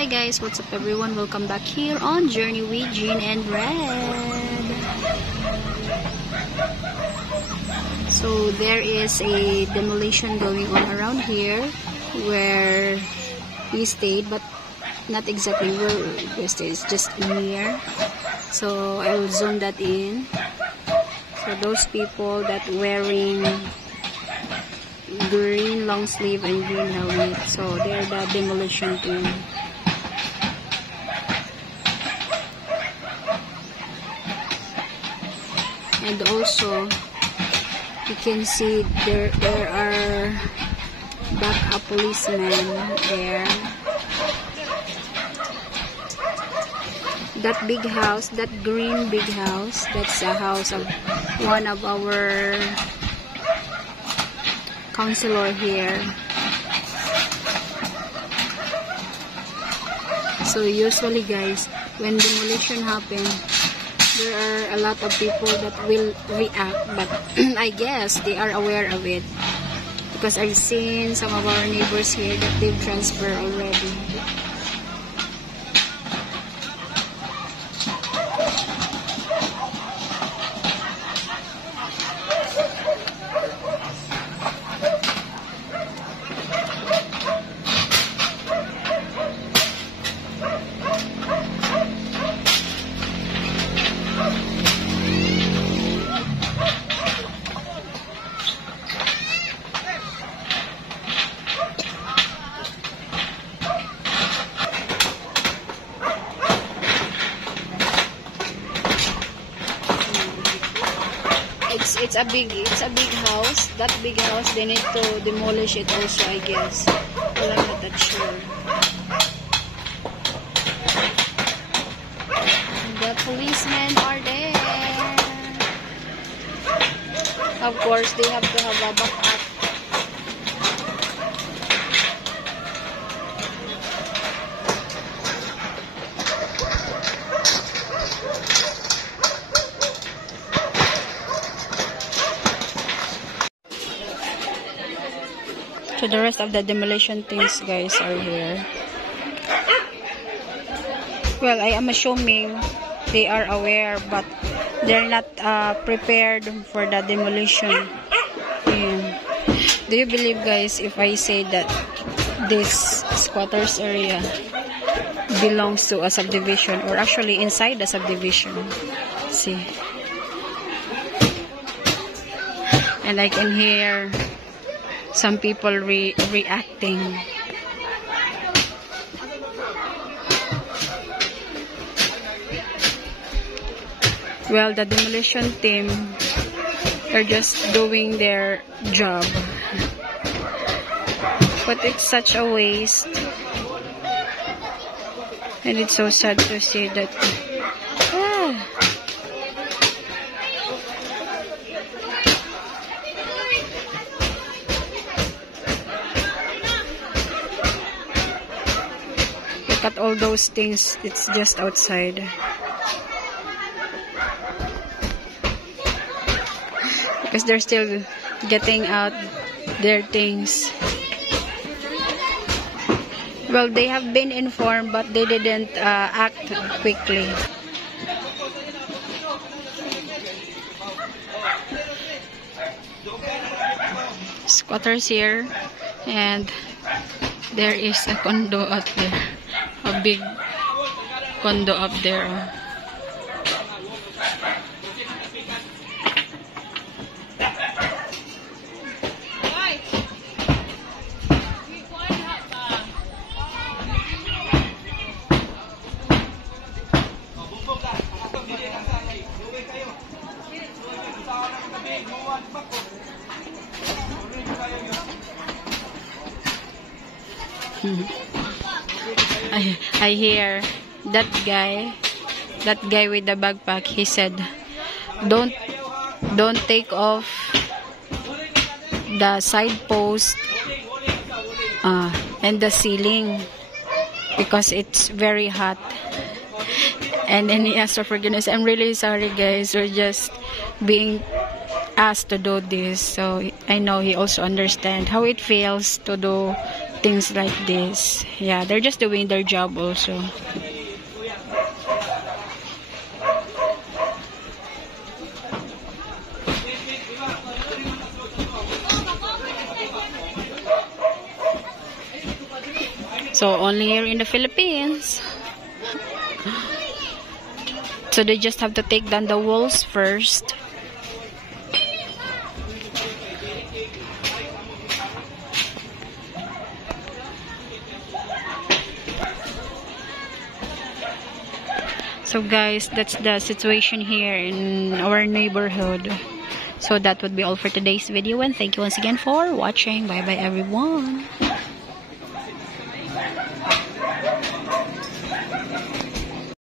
Hi guys, what's up everyone? Welcome back here on Journey with Jean and Red. So there is a demolition going on around here where we stayed, but not exactly where we stayed, it's just near. So I will zoom that in. So those people that wearing green long sleeve and green helmet, so they're the demolition team. And also you can see there are backup policemen there. That big house, that green big house, that's a house of one of our counselor here. So usually guys, when demolition happen, there are a lot of people that will react, but I guess they are aware of it because I've seen some of our neighbors here that they've transferred already. It's a big house. That big house, they need to demolish it also, I guess. Well, I'm not that sure. The policemen are there. Of course, they have to have a backup. So the rest of the demolition things guys are here. Well, I am assuming they are aware, but they're not prepared for the demolition. Do you believe guys if I say that this squatters area belongs to a subdivision, or actually inside the subdivision? See, and I can hear some people reacting. Well, the demolition team are just doing their job, but it's such a waste, and it's so sad to see that. Look at all those things, it's just outside. Because they're still getting out their things. Well, they have been informed, but they didn't act quickly. Squatters here, and there is a condo out there. A big condo up there. I hear that guy with the backpack, he said, don't take off the side post and the ceiling because it's very hot. And then he asked for forgiveness. I'm really sorry guys, we're just being asked to do this, so I know he also understands how it feels to do things like this. Yeah, they're just doing their job also. So only here in the Philippines. So they just have to take down the walls first. So guys, that's the situation here in our neighborhood. So that would be all for today's video, and thank you once again for watching. Bye bye everyone.